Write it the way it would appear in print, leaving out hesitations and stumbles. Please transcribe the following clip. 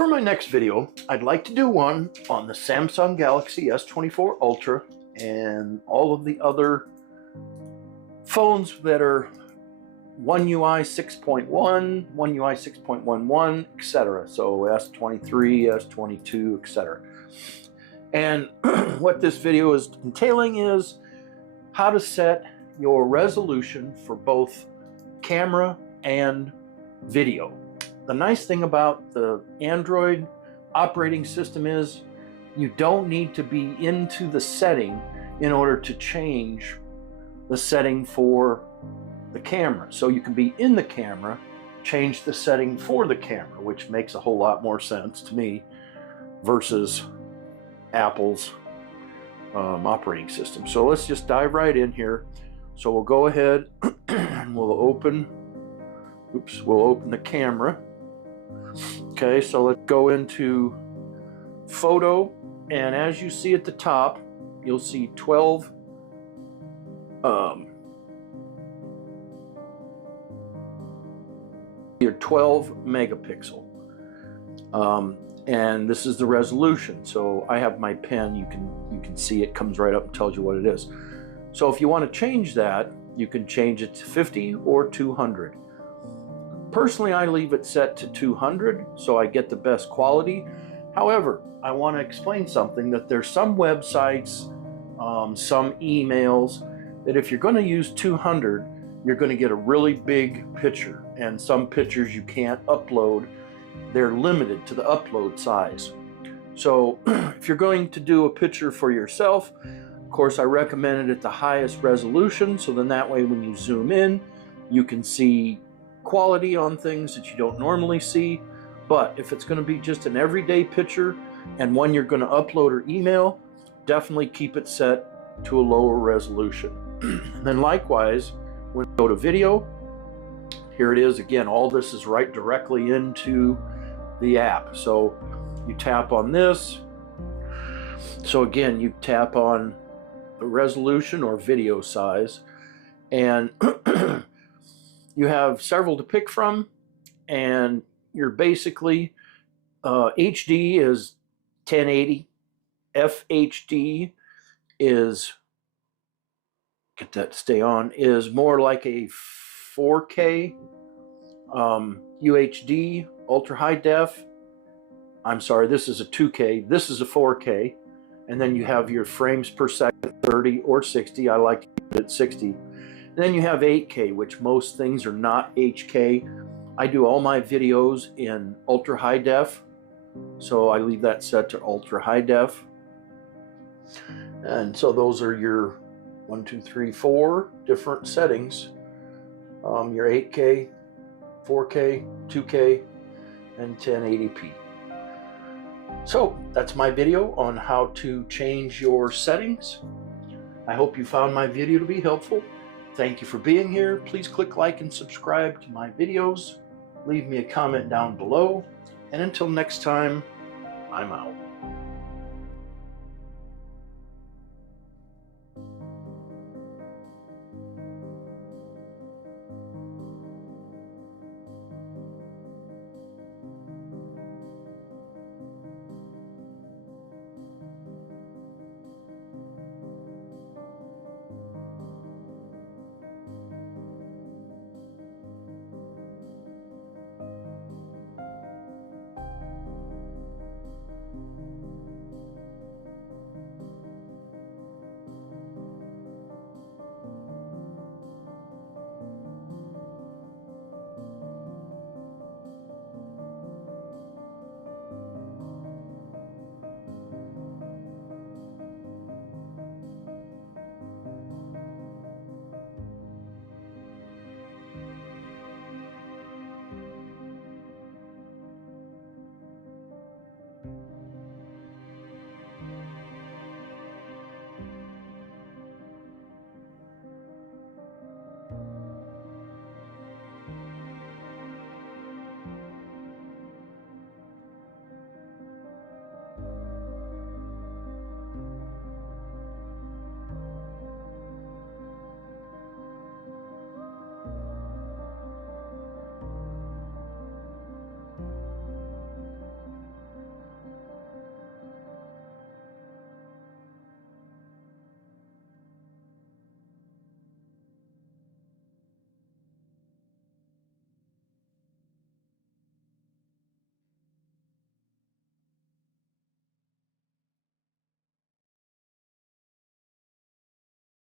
For my next video, I'd like to do one on the Samsung Galaxy S24 Ultra and all of the other phones that are One UI 6.1, One UI 6.11, etc. So S23, S22, etc. And what this video is entailing is how to set your resolution for both camera and video. The nice thing about the Android operating system is you don't need to be into the setting in order to change the setting for the camera. So you can be in the camera, change the setting for the camera, which makes a whole lot more sense to me versus Apple's operating system. So let's just dive right in here. So we'll go ahead and we'll open the camera. Okay, so let's go into photo, and as you see at the top, you'll see 12 megapixel, and this is the resolution. So I have my pen, you can see it comes right up and tells you what it is. So if you want to change that, you can change it to 50 or 200. Personally, I leave it set to 200 so I get the best quality. However, I want to explain something, that there's some websites, some emails, that if you're going to use 200, you're going to get a really big picture, and some pictures you can't upload. They're limited to the upload size. So if you're going to do a picture for yourself, of course I recommend it at the highest resolution, so then that way when you zoom in, you can see quality on things that you don't normally see. But if it's going to be just an everyday picture and one you're going to upload or email, definitely keep it set to a lower resolution. And then likewise, when you go to video, here it is again. All this is right directly into the app. So you tap on this. So again, you tap on the resolution or video size, and you have several to pick from, and you're basically HD is 1080, FHD is, get that to stay on, is more like a 4K, UHD, ultra high def, I'm sorry, this is a 2K, this is a 4K, and then you have your frames per second, 30 or 60, I like to keep it at 60. And then you have 8K, which most things are not HK. I do all my videos in ultra high def, so I leave that set to ultra high def. And so those are your 4 different settings. Your 8K, 4K, 2K, and 1080p. So that's my video on how to change your settings. I hope you found my video to be helpful. Thank you for being here. Please click like and subscribe to my videos. Leave me a comment down below. And until next time, I'm out.